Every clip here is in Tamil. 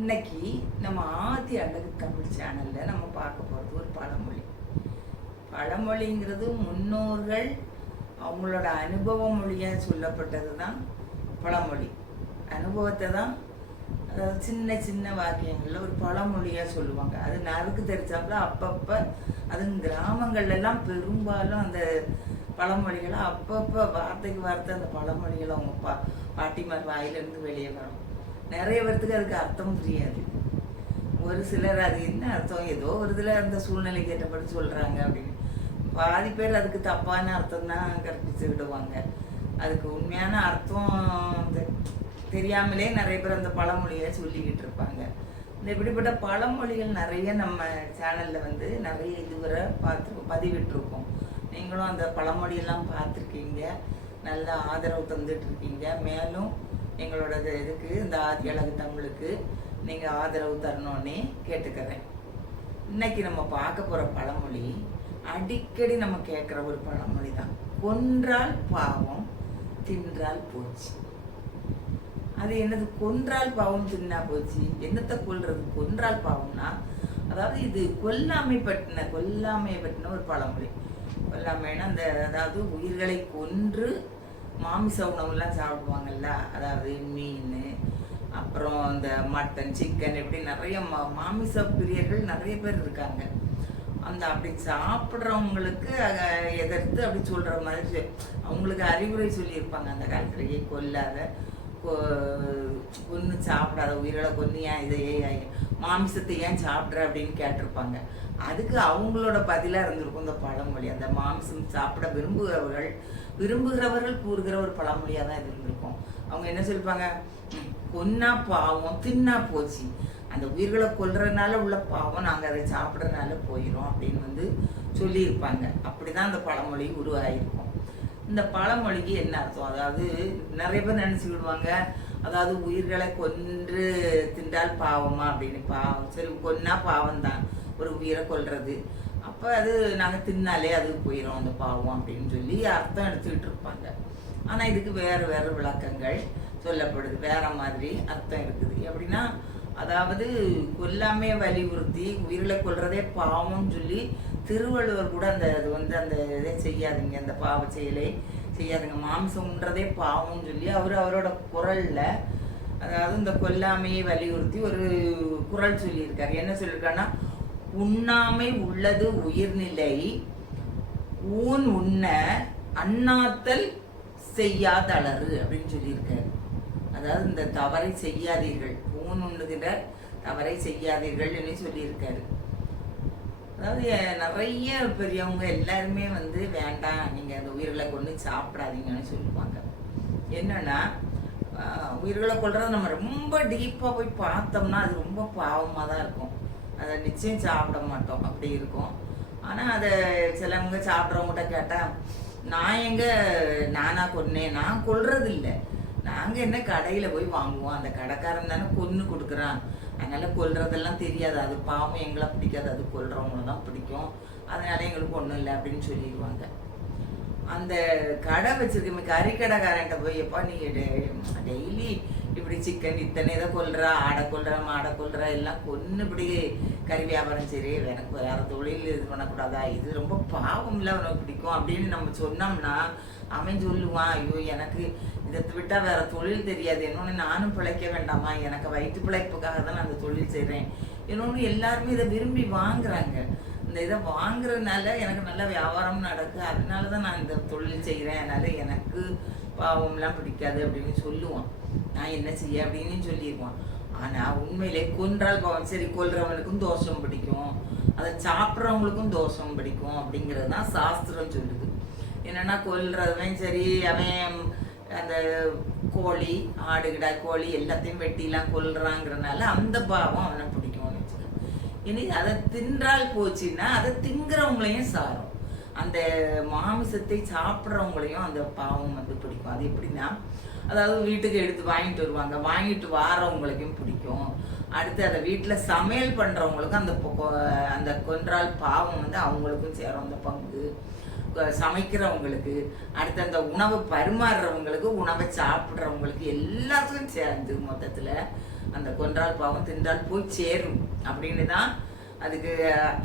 இன்னைக்கு நம்ம ஆதி அழகு தமிழ் சேனல்ல நம்ம பார்க்க போகிறது ஒரு பழமொழி. பழமொழிங்கிறது முன்னோர்கள் அவங்களோட அனுபவ மொழியாக சொல்லப்பட்டது தான் பழமொழி. அனுபவத்தை தான் அதாவது சின்ன சின்ன வாக்கியங்களில் ஒரு பழமொழியாக சொல்லுவாங்க. அது நறுக்கு தெரிச்சாப்புல அப்பப்போ அதுவும் கிராமங்கள்லாம் பெரும்பாலும் அந்த பழமொழிகளை அப்பப்போ வார்த்தைக்கு வார்த்தை அந்த பழமொழிகளை அவங்க பா பாட்டிமார் வாயிலிருந்து வெளியே வரும். நிறைய பேர்த்துக்கு அதுக்கு அர்த்தம் புரியாது. ஒரு சிலர் அது என்ன அர்த்தம்? ஏதோ ஒரு இதில் அந்த சூழ்நிலைக்கு ஏற்றபடி சொல்கிறாங்க அப்படின்னு. பாதி பேர் அதுக்கு தப்பான அர்த்தம் தான் கற்பித்து விடுவாங்க. அதுக்கு உண்மையான அர்த்தம் தெரியாமலே நிறைய பேர் அந்த பழமொழியை சொல்லிக்கிட்டு இருப்பாங்க. இந்த இப்படிப்பட்ட பழமொழிகள் நிறைய நம்ம சேனலில் வந்து நிறைய இதுவரை பார்த்து பதிவிட்டுருக்கோம். நீங்களும் அந்த பழமொழியெல்லாம் பார்த்துருக்கீங்க. நல்ல ஆதரவு தந்துட்டு இருக்கீங்க. மேலும் எங்களோட இதுக்கு இந்த ஆதி அழகு தமிழுக்கு நீங்கள் ஆதரவு தரணும்னே கேட்டுக்கிறேன். இன்னைக்கு நம்ம பார்க்க போகிற பழமொழி அடிக்கடி நம்ம கேட்குற ஒரு பழமொழி தான் கொன்றால் பாவம் தின்றால் போச்சு. அது என்னது? கொன்றால் பாவம் தின்னா போச்சு. என்னத்தை கொல்றது? கொன்றால் பாவம்னா அதாவது இது கொல்லாமை பற்றின கொல்லாமை பற்றின ஒரு பழமொழி. கொல்லாமைன்னா அந்த அதாவது உயிர்களை கொன்று மாமிச உணவுலாம் சாப்பிடுவாங்கல்ல? அதாவது மீன் அப்புறம் இந்த மட்டன் சிக்கன் இப்படி நிறைய மா மாமிச பிரியர்கள் நிறைய பேர் இருக்காங்க. அந்த அப்படி சாப்பிட்றவங்களுக்கு அஹ், எதிர்த்து அப்படி சொல்கிற மாதிரி அவங்களுக்கு அறிவுரை சொல்லியிருப்பாங்க. அந்த காலத்துலேயே கொல்லாத கொன்று சாப்பிடாத உயிரோட கொன்று ஏன் இதை ஏன் மாமிசத்தை ஏன் சாப்பிட்ற அப்படின்னு கேட்டிருப்பாங்க. அதுக்கு அவங்களோட பதிலாக இருந்திருக்கும் இந்த பழமொழி. அந்த மாமிசம் சாப்பிட விரும்புகிறவர்கள் விரும்புகிறவர்கள் கூறுகிற ஒரு பழமொழியாக தான் இது இருந்திருக்கும். அவங்க என்ன சொல்லிப்பாங்க? கொன்னா பாவம் தின்னா போச்சு. அந்த உயிர்களை கொல்றதுனால உள்ள பாவம் நாங்கள் அதை சாப்பிட்றதுனால போயிடும் அப்படின்னு வந்து சொல்லியிருப்பாங்க. அப்படிதான் அந்த பழமொழி உருவாகிருக்கும் இந்த பழமொழிக்கு என்ன அர்த்தம்? அதாவது நிறைய பேர் நினச்சிக்கிடுவாங்க அதாவது உயிர்களை கொன்று தின்றால் பாவமா அப்படின்னு. பாவம் சரி கொன்னா பாவம் தான் ஒரு உயிரை கொல்றது. அப்போ அது நாங்கள் தின்னாலே அது போயிடும் அந்த பாவம் அப்படின்னு சொல்லி அர்த்தம் எடுத்துக்கிட்டு இருப்பாங்க. ஆனால் இதுக்கு வேறு வேறு விளக்கங்கள் சொல்லப்படுது. வேற மாதிரி அர்த்தம் இருக்குது. எப்படின்னா அதாவது கொல்லாமே வலியுறுத்தி உயிரிழை கொள்றதே பாவம்னு சொல்லி திருவள்ளுவர் கூட அந்த அது வந்து அந்த இதை செய்யாதுங்க அந்த பாவ செயலை செய்யாதுங்க. மாம்சம்ன்றதே பாவம்னு சொல்லி அவர் அவரோட குரலில் அதாவது இந்த கொல்லாமையை வலியுறுத்தி ஒரு குரல் சொல்லியிருக்காரு. என்ன சொல்லியிருக்காருன்னா உண்ணாமை உள்ளது உயிர்நிலை. ஊன் உண்ண அண்ணாத்தல் செய்யாதளறு அப்படின்னு சொல்லியிருக்காரு. அதாவது இந்த தவறை செய்யாதீர்கள். ஊன் உண்ணுகிற தவறை செய்யாதீர்கள் என்று சொல்லியிருக்காரு. அதாவது நிறைய பெரியவங்க எல்லாருமே வந்து வேண்டாம் நீங்கள் அந்த உயிர்களை கொண்டு சாப்பிடாதீங்கன்னு சொல்லுவாங்க. என்னன்னா உயிர்களை கொல்றத நம்ம ரொம்ப டீப்பாக போய் பார்த்தோம்னா அது ரொம்ப பாவமாக தான் இருக்கும். அதை நிச்சயம் சாப்பிட மாட்டோம். அப்படி இருக்கும். ஆனால் அதை சிலவங்க சாப்பிட்றவங்ககிட்ட கேட்டால் நான் எங்க நானா கொன்னேன் நான் கொல்றது இல்லை நாங்கள் என்ன கடையில் போய் வாங்குவோம்? அந்த கடைக்காரன் தானே கொன்று கொடுக்குறான். அதனால் கொல்றதெல்லாம் தெரியாது. அது பாவம். எங்களை பிடிக்காது. அது கொல்றவங்கள தான் பிடிக்கும். அதனால எங்களுக்கு ஒன்றும் இல்லை அப்படின்னு சொல்லிடுவாங்க. அந்த கடை வச்சிருக்க கறி போய் எப்பா நீ டெய்லி இப்படி சிக்கன் இத்தனை இதை கொல்ற ஆடை கொல்ற மாடை கொல்ற எல்லாம் கொன்று இப்படி கறி வியாபாரம் சரி எனக்கு வேறு தொழில் இது பண்ணக்கூடாதா? இது ரொம்ப பாவம்ல அவனுக்கு பிடிக்கும் அப்படின்னு நம்ம சொன்னோம்னா அவன் சொல்லுவான் ஐயோ எனக்கு இதை விட்டால் வேற தொழில் தெரியாது. இன்னொன்று நானும் பிழைக்க வேண்டாமா? எனக்கு வயிற்று பிழைப்புக்காக தான் நான் அந்த தொழில் செய்கிறேன் இன்னொன்று எல்லாருமே இதை விரும்பி வாங்குறாங்க. இந்த இதை வாங்குறதுனால எனக்கு நல்ல வியாபாரம் நடக்கு. அதனால தான் நான் இந்த தொழில் செய்கிறேன் அதனால எனக்கு பாவம்லாம் பிடிக்காது அப்படின்னு சொல்லுவான். நான் என்ன செய்ய அப்படின்னு சொல்லிடுவான் ஆனால் உண்மையிலே கொன்றால் பாவம். சரி கொல்றவனுக்கும் தோஷம் பிடிக்கும். அதை சாப்பிட்றவங்களுக்கும் தோஷம் பிடிக்கும் அப்படிங்கிறது தான் சாஸ்திரம் சொல்லுது. என்னென்னா கொல்றவன் சரி அவன் அந்த கோழி ஆடுகிடா கோழி எல்லாத்தையும் வெட்டிலாம் கொல்றாங்கிறனால அந்த பாவம் அவனை பிடிக்கும்னு வச்சுக்கோ இனி அதை தின்றால் போச்சுன்னா அதை திங்கிறவங்களையும் சாரும். அந்த மாமிசத்தை சாப்பிட்றவங்களையும் அந்த பாவம் வந்து பிடிக்கும். அது எப்படின்னா அதாவது வீட்டுக்கு எடுத்து வாங்கிட்டு வருவாங்க. வாங்கிட்டு வாரவங்களுக்கும் பிடிக்கும். அடுத்து அதை வீட்டில் சமையல் பண்ணுறவங்களுக்கும் அந்த பொ- அந்த கொன்றால் பாவம் வந்து அவங்களுக்கும் சேரும். அந்த பங்கு சமைக்கிறவங்களுக்கு அடுத்து அந்த உணவு பரிமாறுறவங்களுக்கு உணவை சாப்பிட்றவங்களுக்கு எல்லாத்துக்கும் சேர்ந்து மொத்தத்தில் அந்த கொன்றால் பாவம் தின்றால் போய் சேரும். அப்படின்னு தான் அதுக்கு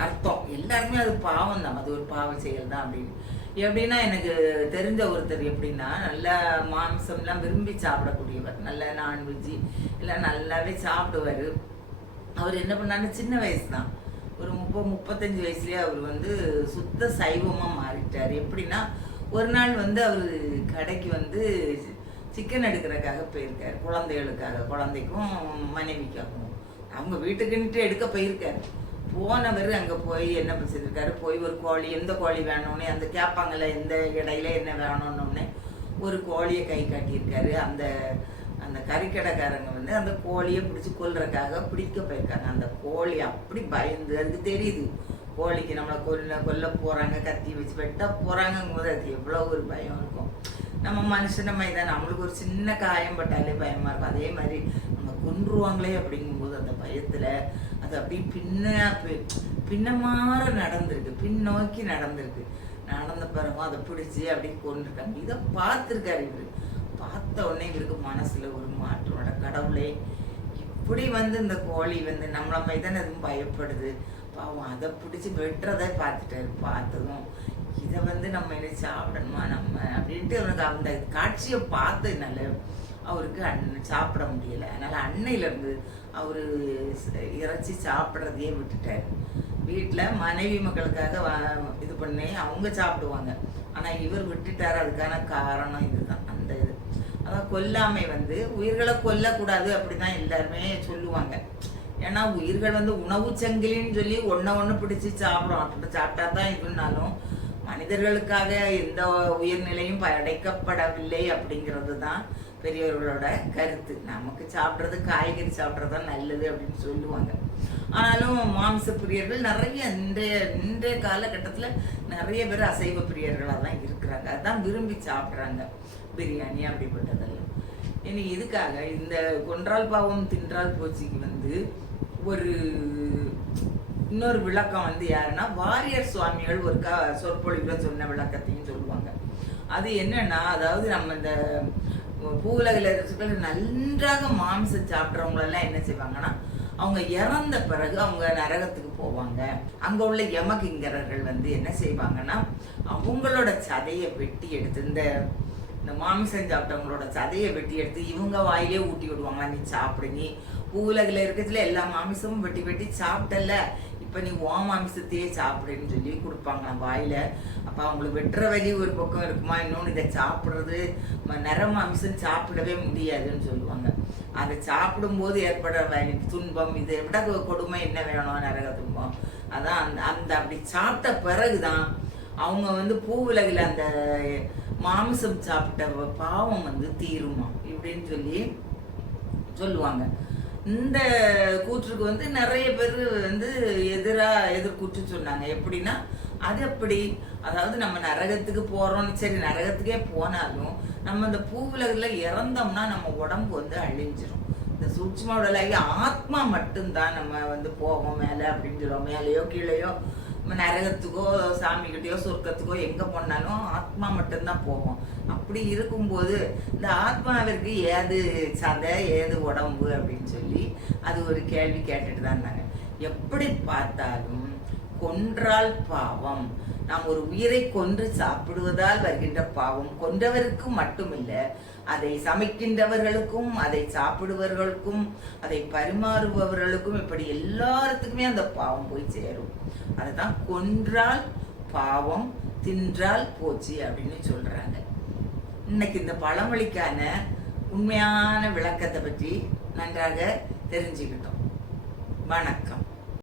அர்த்தம். எல்லாருமே அது பாவம் தான் அது ஒரு பாவ செயல் தான் அப்படின்னு. எப்படின்னா எனக்கு தெரிஞ்ச ஒருத்தர் எப்படின்னா நல்ல மாம்சம்லாம் விரும்பி சாப்பிடக்கூடியவர். நல்ல நான்வெஜ்ஜி எல்லாம் நல்லாவே சாப்பிடுவார். அவர் என்ன பண்ணாரு சின்ன வயசு தான் ஒரு முப்பது முப்பத்தஞ்சு வயசுலேயே அவர் வந்து சுத்த சைவமாக மாறிட்டார். எப்படின்னா ஒரு நாள் வந்து அவர் கடைக்கு வந்து சிக்கன் எடுக்கிறதுக்காக போயிருக்காரு. குழந்தைகளுக்காக குழந்தைக்கும் மனைவிக்காகவும். அவங்க வீட்டுக்குன்ட்டு எடுக்க போயிருக்காரு. போனவர் அங்கே போய் என்ன செய்திருக்காரு போய் ஒரு கோழி எந்த கோழி வேணும்னு அந்த கேட்பாங்கல்ல எந்த இடையில என்ன வேணும்னு ஒரு கோழியை கை காட்டியிருக்காரு. அந்த அந்த கறிக்கடைக்காரங்க வந்து அந்த கோழியை பிடிச்சி கொல்றதுக்காக பிடிக்க போயிருக்காங்க. அந்த கோழி அப்படி பயந்து அது தெரியுது. கோழிக்கு நம்மளை கொல்ல கொல்ல போகிறாங்க கத்தி வச்சு வெட்ட போறாங்கங்கும் போது அது எவ்வளோ ஒரு பயம் இருக்கும். நம்ம மனுஷன மாதிரி தான் நம்மளுக்கு ஒரு சின்ன காயம் பட்டாலே பயமாக இருக்கும். அதே மாதிரி நம்ம கொன்றுவாங்களே அப்படிங்கும்போது அந்த பயத்தில் அது அப்படியே பின்னாக பி- பின்னமாற நடந்திருக்கு. பின்னோக்கி நடந்திருக்கு. நடந்த பிறகு அதை பிடிச்சி அப்படியே கொண்டிருக்காங்க. இதை பார்த்துருக்காரு இவரு. பார்த்த உடனே இவருக்கு மனசில் ஒரு மாற்றோட கடவுளே இப்படி வந்து இந்த கோழி வந்து நம்மள மாதிரி தானே எதுவும் பயப்படுது. பாவம் அதை பிடிச்சி வெட்டுறதை பார்த்துட்டாரு. பார்த்ததும் இதை வந்து நம்ம என்ன சாப்பிடணுமா நம்ம? அப்படின்ட்டு அவனுக்கு அந்த காட்சியை பார்த்ததுனால அவருக்கு அன் சாப்பிட முடியல. அதனால் அன்னையிலேருந்து இருந்து இறைச்சி சாப்பிட்றதையே விட்டுட்டார். வீட்டில் மனைவி மக்களுக்காக இது பண்ணி அவங்க சாப்பிடுவாங்க. ஆனால் இவர் விட்டுட்டார். அதுக்கான காரணம் இதுதான். அந்த இது. அதான் கொல்லாமை வந்து உயிர்களை கொல்லக்கூடாது அப்படிதான் எல்லாருமே சொல்லுவாங்க. ஏன்னா உயிர்கள் வந்து உணவு சங்கிலின்னு சொல்லி ஒன்றை ஒன்று பிடிச்சி சாப்பிடும். அப்படி சாப்பிட்டா தான் இதுனாலும் மனிதர்களுக்காக எந்த உயிர்நிலையும் அடைக்கப்படவில்லை அப்படிங்கிறது தான் பெரியவர்களோட கருத்து. நமக்கு சாப்பிட்றது காய்கறி சாப்பிட்றது தான் நல்லது அப்படின்னு சொல்லுவாங்க. ஆனாலும் மாம்ச பிரியர்கள் நிறைய இன்றைய இன்றைய காலகட்டத்தில் நிறைய பேர் அசைவ பிரியர்களாக தான் இருக்கிறாங்க. அதான் விரும்பி சாப்பிட்றாங்க. பிரியாணி அப்படிப்பட்டதெல்லாம். இனி இதுக்காக இந்த கொன்றால் பாவம் தின்றால் போச்சிக்கு வந்து ஒரு இன்னொரு விளக்கம் வந்து யாருன்னா வாரியர் சுவாமிகள் ஒரு க சொற்பொழிவில் சொன்ன விளக்கத்தையும் சொல்லுவாங்க. அது என்னன்னா அதாவது நம்ம இந்த பூவுலகில் இருக்கிற நன்றாக மாம்சம் சாப்பிட்றவங்களெல்லாம் என்ன செய்வாங்கன்னா அவங்க இறந்த பிறகு அவங்க நரகத்துக்கு போவாங்க. அங்கே உள்ள யமகிங்கரர்கள் வந்து என்ன செய்வாங்கன்னா அவங்களோட சதையை வெட்டி எடுத்து இந்த இந்த மாமிசம் சாப்பிட்டவங்களோட சதையை வெட்டி எடுத்து இவங்க வாயிலே ஊட்டி விடுவாங்க நீ சாப்பிடு நீ. பூவுலகில் இருக்கிறதுல எல்லா மாமிசமும் வெட்டி வெட்டி சாப்பிட்டல இப்போ நீ ஓ மாமிசத்தையே சாப்பிடுன்னு சொல்லி கொடுப்பாங்களாம் வாயில். அப்போ அவங்களுக்கு வெட்டுற வலி ஒரு பக்கம் இருக்குமா? இன்னொன்று இதை சாப்பிட்றது நிறம் மாமிசம் சாப்பிடவே முடியாதுன்னு சொல்லுவாங்க. அதை சாப்பிடும்போது ஏற்படுற வலி துன்பம் இதை விட கொடுமை என்ன வேணும்? நரக துன்பம். அதான் அந்த அந்த அப்படி சாப்பிட்ட பிறகுதான் அவங்க வந்து பூவுலகில் அந்த மாமிசம் சாப்பிட்ட பாவம் வந்து தீருமா? இப்படின்னு சொல்லி சொல்லுவாங்க. இந்த கூற்றுக்கு வந்து நிறைய பேர் வந்து எதிராக எதிர்கூற்று சொன்னாங்க. எப்படின்னா அது எப்படி? அதாவது நம்ம நரகத்துக்கு போகிறோம்னு சரி நரகத்துக்கே போனாலும் நம்ம இந்த பூவுலகில் இறந்தோம்னா நம்ம உடம்பு வந்து அழிஞ்சிரும். இந்த சூட்சும உடலாகி ஆத்மா மட்டும்தான் நம்ம வந்து போவோம் மேலே அப்படின்னு சொல்லுவோம். மேலேயோ கீழேயோ. நரகத்துக்கோ சாமிகிட்டயோ சொர்க்கத்துக்கோ எங்க போனாலும் ஆத்மா மட்டும்தான் போகும் அப்படி இருக்கும்போது இந்த ஆத்மாவிற்கு ஏது சதை ஏது உடம்பு அப்படின்னு சொல்லி அது ஒரு கேள்வி கேட்டுட்டு தான் இருந்தாங்க. எப்படி பார்த்தாலும் கொன்றால் பாவம். நாம் ஒரு உயிரை கொன்று சாப்பிடுவதால் வருகின்ற பாவம். கொன்றவருக்கு மட்டுமில்லை அதை சமைக்கின்றவர்களுக்கும் அதை சாப்பிடுவர்களுக்கும் அதை பரிமாறுபவர்களுக்கும் இப்படி எல்லாத்துக்குமே அந்த பாவம் போய் சேரும். அதுதான் கொன்றால் பாவம் தின்றால் போச்சு அப்படின்னு சொல்றாங்க. இன்னைக்கு இந்த பழமொழிக்கான உண்மையான விளக்கத்தை பற்றி நன்றாக தெரிஞ்சுக்கிட்டோம். வணக்கம்.